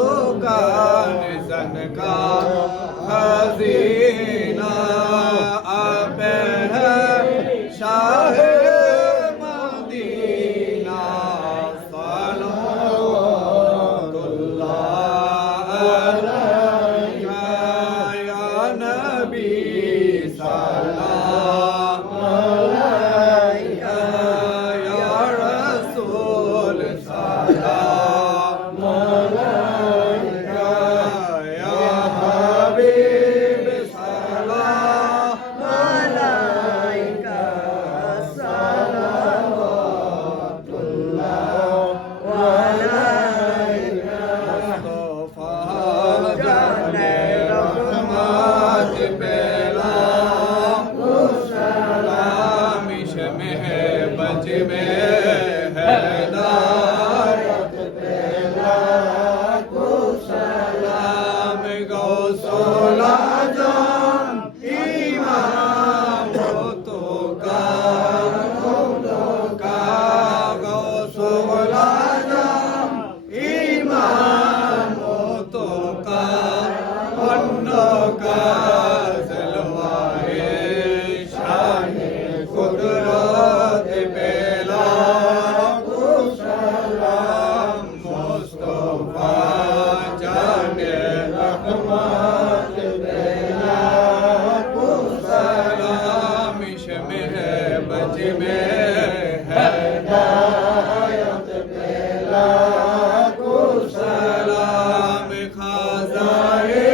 दुकान जन का खजीना आप है शाह मदीना सल्लल्लाहु अलैका या नबी सलाम अलैका या रसूल सलाम अलैका या हबीब सलाम अलैका सल्लल्लाहु अलैका मुस्तफा जाने रहमत बेला सलाम इश्मे बज में हैदायत बेला सलाम गौसुल आज़म इमाम तो का गौसुल आज़म इमाम तो का जलवाए शाने कुदरत बेला सलाम मुस्तफा जाने रहमत बेला सलाम इश्मे बज में हैदायत बेला सलाम खाज़ाए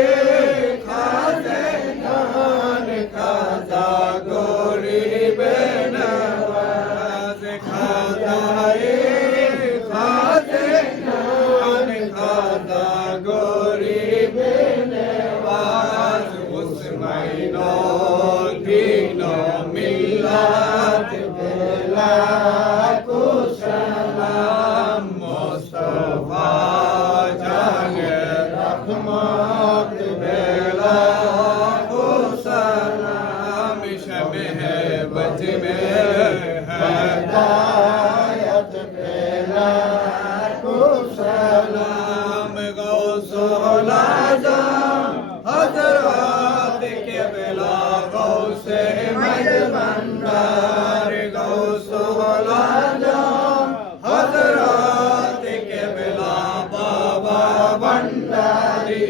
खाज़ान खाज़ा गरीब नवाज़ खाज़ाए खाज़ान खाज़ा गरीब नवाज़ मुस्लिमों दीनो मिल्लत बेला सलाम मुस्तफा जाने रहमत बेला सलाम इश्मे बज में हैदायत बेला सलाम गौसुल आज़म हज़रत क़िबला गौसे मजबंदार गौसुल आज़म हज़रत क़िबला बाबा भंडारी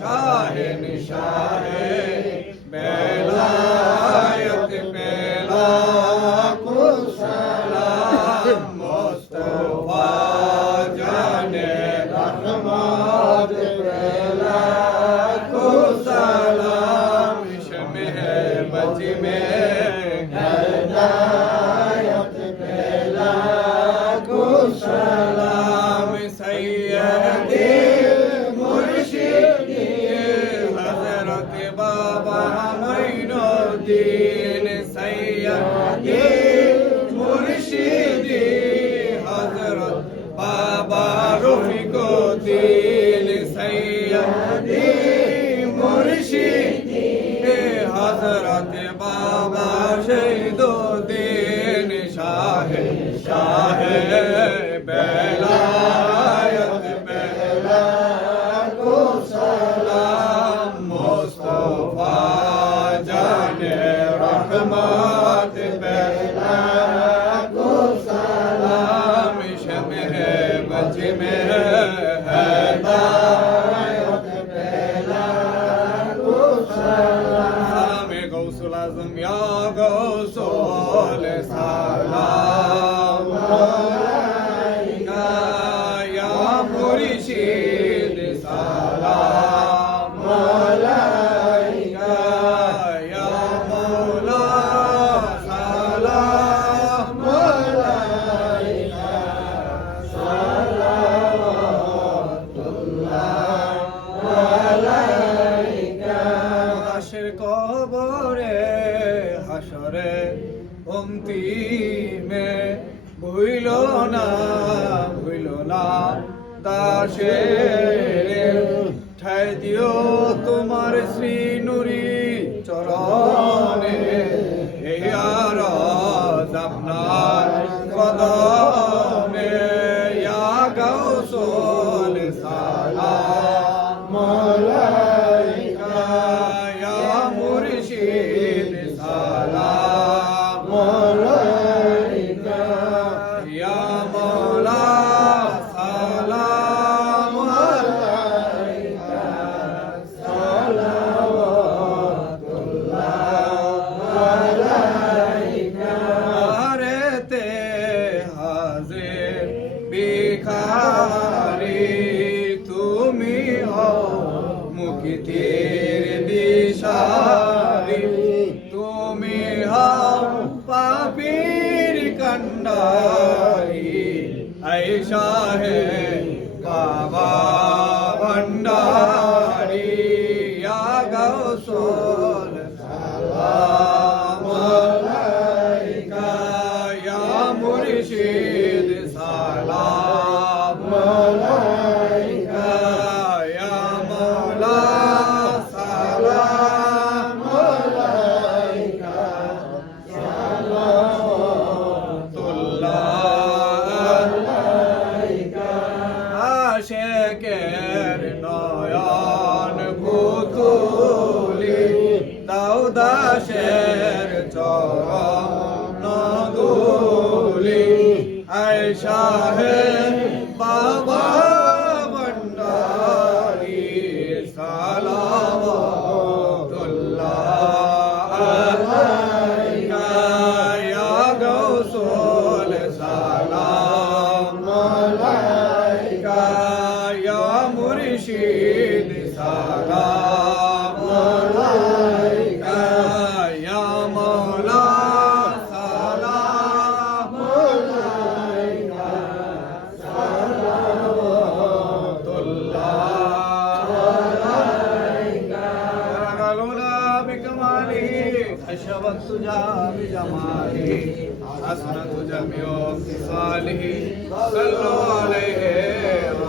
शाहिन शाहे बेलायत बेला सलाम मुस्तफा जाने रहमत बेला सलाम इश्मे बज में हैदायत बेला सलाम सैयदी मुर्शिदी हज़रत बाबा मोइनुद्दीन सैयदी मुर्शिदी हज़रत बाबा रफ़ीक़ुद्दीन सैयदी मुर्शिदी हज़रत बाबा शहीदुद्दीन शाहे बेलायत बेला सलाम मुस्तफा जाने रहमत बेला सलाम इश्मे बज में हैदायत बेला सलाम गौसुल आज़म या गौसुल सलाम अलैका या मुर्शिद सलाम अलैका या मौला सलाम अलैका सल्लल्लाहु अलैका हश्र कबरे हशरे उम्मती में भूलो ना দাসের ঠাই দিও তোমার শ্রী নুরি চরণে হে আরজ আপনার কদমে ইয়া গাউসুল সালাম ভিখারি তুমি হও মুক্তির দিশারি তুমি হও পাপীর কন্ডারি ऐसा है बाबा भंडारी या गौसोल सलाम अलैका या मुर्शिद सलाम अलैका या मौला सलाम अलैका আশেকের নয়ন পুতুলি দাউদাসের চরণ দুলি আয়শা হে বাবা ভন্ডারি সালাওয়াতুল্লাহ আলাইকা ইয়া গৌসুল সালাম আলাইকা ইয়া মুর্শিদ সালাম আলাইকা ইয়া মাওলা সালাম আলাইকা সালাওয়াতুল্লাহ আলাইকা রাগালুনা বিকমালিহি আশরাফতু জা বিজামালিহি হাসনাতু জামিউ সালিহি সাল্লু আলাইহি